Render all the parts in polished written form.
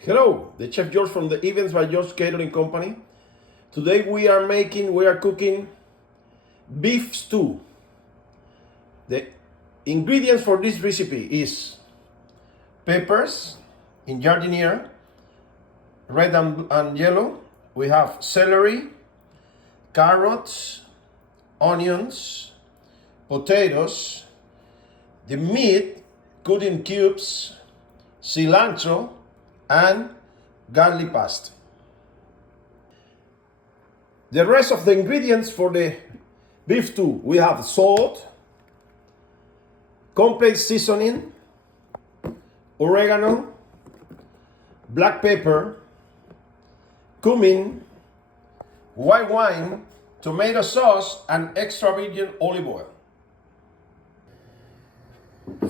Hello, the Chef George from the Events by George Catering Company. Today we are cooking beef stew. The ingredients for this recipe is peppers in jardiniere, red and yellow. We have celery, carrots, onions, potatoes, the meat cut in cubes, cilantro, and garlic paste. The rest of the ingredients for the beef stew, we have salt, complex seasoning, oregano, black pepper, cumin, white wine, tomato sauce, and extra virgin olive oil.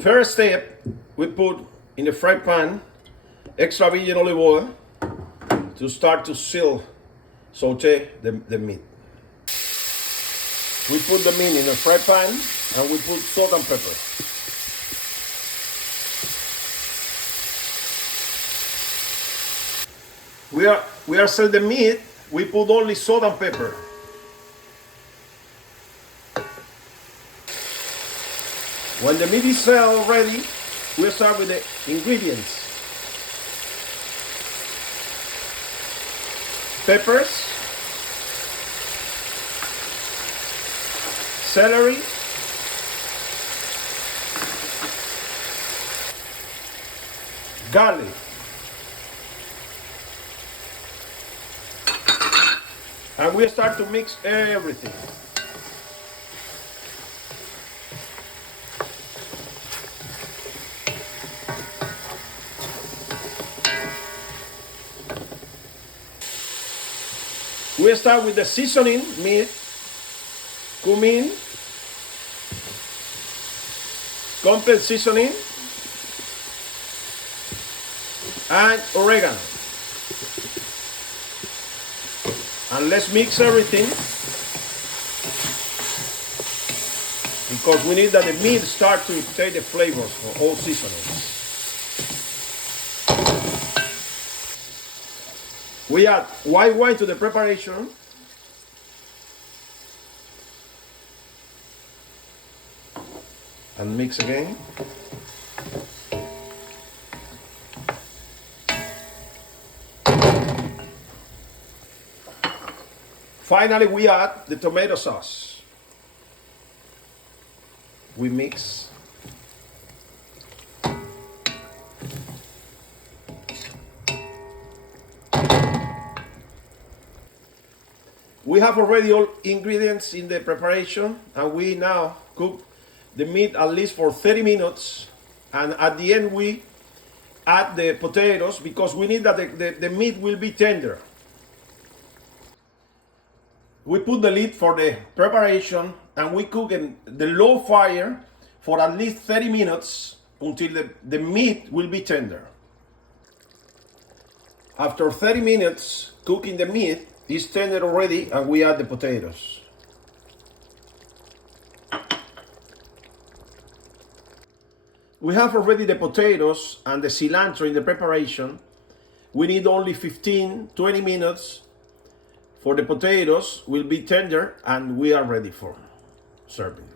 First step, we put in the fry pan extra virgin olive oil to start to saute the meat. We put the meat in the fry pan and we put salt and pepper. We are selling the meat, we put only salt and pepper. When the meat is ready, we start with the ingredients. Peppers, celery, garlic, and we start to mix everything. We start with the seasoning meat, cumin, complex seasoning, and oregano. And let's mix everything because we need that the meat start to take the flavors for all seasonings. We add white wine to the preparation. And mix again. Finally, we add the tomato sauce. We mix. We have already all ingredients in the preparation, and we now cook the meat at least for 30 minutes. And at the end, we add the potatoes because we need that the meat will be tender. We put the lid for the preparation and we cook in the low fire for at least 30 minutes until the meat will be tender. After 30 minutes cooking the meat, it's tender already, and we add the potatoes. We have already the potatoes and the cilantro in the preparation. We need only 15-20 minutes for the potatoes will be tender, and we are ready for serving.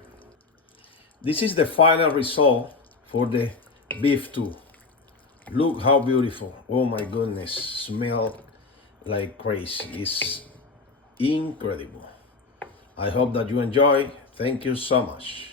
This is the final result for the beef stew. Look how beautiful. Oh my goodness, smell like crazy. It's incredible. I hope that you enjoy. Thank you so much.